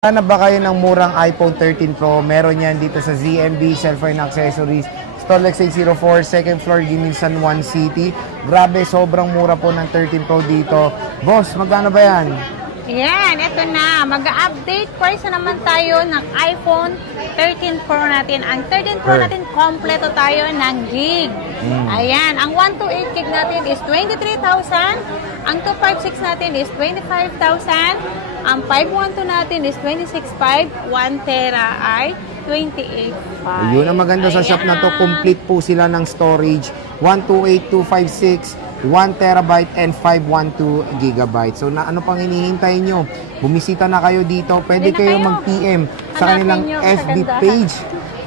Hanap ba kayo ng murang iPhone 13 Pro? Meron yan dito sa ZMB Cellphone Accessories, Store Lex 804, second floor, Gimil, San Juan City. Grabe, sobrang mura po ng 13 Pro dito. Boss, magkano ba yan? Yan, ito na. Mag-update price na naman tayo ng iPhone 13 Pro natin. Ang 13 Pro natin, kompleto tayo ng gig. Ayan, ang 128 gig natin is 23,000. Ang 256 natin is 25,000. Ang 512 natin is 26,500. 1 tera ay 28,500. Yun ang maganda sa shop na to. Complete po sila ng storage. 128, 256, 1 terabyte and 512 gigabyte. So ano pang hinihintay nyo? Bumisita na kayo dito. Pwede kayo mag-PM sa kanilang FB page.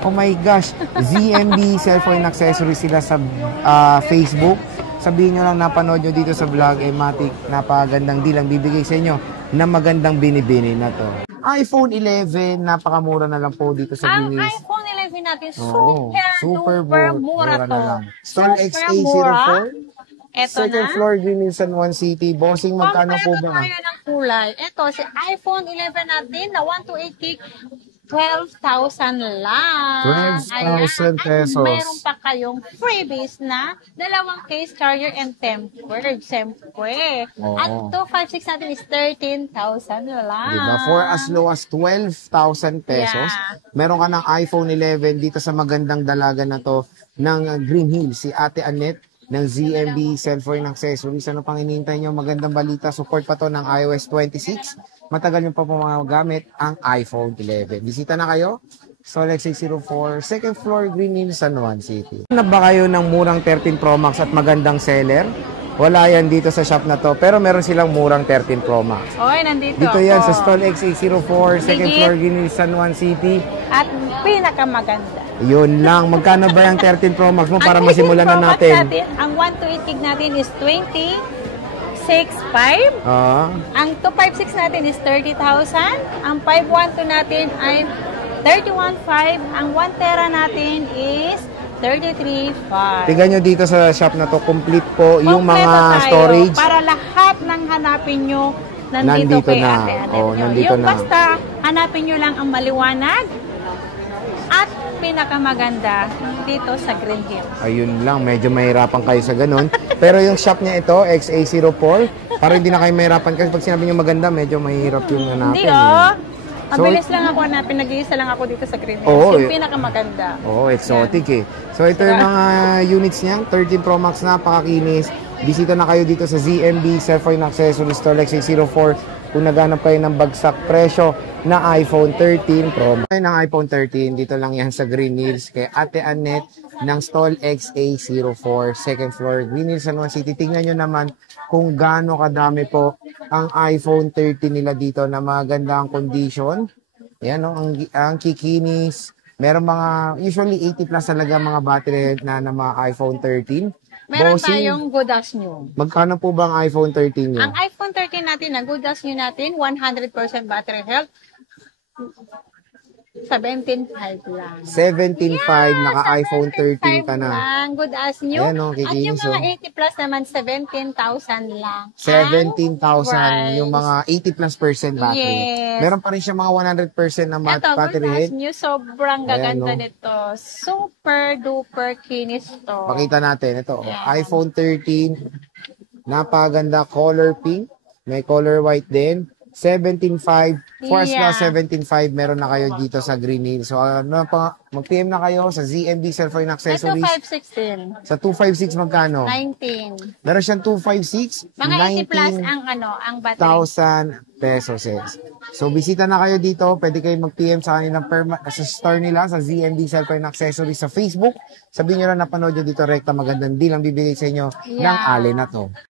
Oh my gosh, ZMB Cellphone Accessories sila sa Facebook. Sabihin nyo lang napanood nyo dito sa vlog, Matic, napakagandang deal ang bibigay sa inyo na magandang binibini na to. iPhone 11, napakamura na lang po dito sa Binis. Ang iPhone 11 natin, super mura to. Store XA04. Eto Second na. floor, Green Hills, San Juan City. Bossing, magkano po ba? Tayo ng kulay. Ito, si iPhone 11 natin na 128 gig, 12,000 lang. 12,000 pesos. At mayroon pa kayong freebies na dalawang case charger and tempered. Siyempre. At 256 natin is 13,000 lang. Diba? For as low as 12,000 pesos, meron ka ng iPhone 11 dito sa magandang dalaga na to ng Green Hills, si Ate Annette ng ZMB Cellphone Accessories. Ano pang hinihintay nyo? Magandang balita. Support pa to ng iOS 26. Matagal nyo pa magagamit ang iPhone 11. Bisita na kayo. Solex 604, second floor, Green Hills, San Juan City. Hanap ba kayo ng murang 13 Pro Max at magandang seller? Wala yan dito sa shop na to. Pero meron silang murang 13 Pro Max. Oy, nandito dito yan sa Stall X804, second floor, Green Hills, San Juan City. At pinakamaganda. Yun lang. Magkano ba yung 13 Pro Max mo para masimulan na natin? Ang 128 gig natin is 26,500. Ang 256 natin is 30,000. Ang 512 natin ay 31,500. Ang 1 tera natin is 33,500. Tignan nyo dito sa shop na to. Complete po yung mga storage. Para lahat ng hanapin nyo nandito kay na. Ate Annette. Nandito yung na. Basta hanapin nyo lang ang maliwanag at pinakamaganda dito sa Green Hills. Ayun lang, medyo mahirapan kayo sa ganun. Pero yung shop niya ito, XA04, para hindi na kayo mahirapan kasi pag sinabi niyo maganda, medyo mahirap yung hanapin. Hindi mabilis lang ako hanapin, nag-iisa lang ako dito sa Green Hills. Yung pinakamaganda. Exotic So ito yung mga units niya, 13 Pro Max, napakakinis. Bisita na kayo dito sa ZMB Cellphone Accessories Store Lex 804 kung naghanap kayo ng bagsak presyo na iPhone 13 Pro Max. Ng iPhone 13, dito lang yan sa Green Hills kay Ate Annette ng Stall XA04, second floor, Green Hills, San Juan City. Tingnan nyo naman kung gaano kadami po ang iPhone 13 nila dito na magandang condition. Yan, no? Ang kikinis. Meron mga, usually 80 plus talaga mga battery na mga iPhone 13. Meron tayong good as new. Magkano po ba ang iPhone 13 nyo? Ang iPhone 13 natin, na good as new natin, 100% battery health, 17,500 lang. 17,500, naka-iPhone 13 ka na. Lang, good as new. Ayan, no, at yung mga 80 plus naman, 17,000 lang. 17,000 yung mga 80 plus % battery. Yes. Meron pa rin siya mga 100% na battery head. Ito, good as new. Sobrang gaganda nito. Super duper kinis to. Pakita natin. Ito, iPhone 13. Napaganda color pink. May color white din. 17,500. For as 17,500 meron na kayo dito sa Green Hills. So, mag-PM na kayo sa ZMB Cellphone Accessories. Sa 256 magkano? 19. Meron siyang 256. Mga 80 plus ang battery. 1,000 pesos. So, bisita na kayo dito. Pwede kayo mag-PM sa kanilang sa store nila, sa ZMB Cellphone Accessories sa Facebook. Sabihin nyo lang napanood nyo dito, rekta magandang deal ang bibigay sa inyo ng ale na to.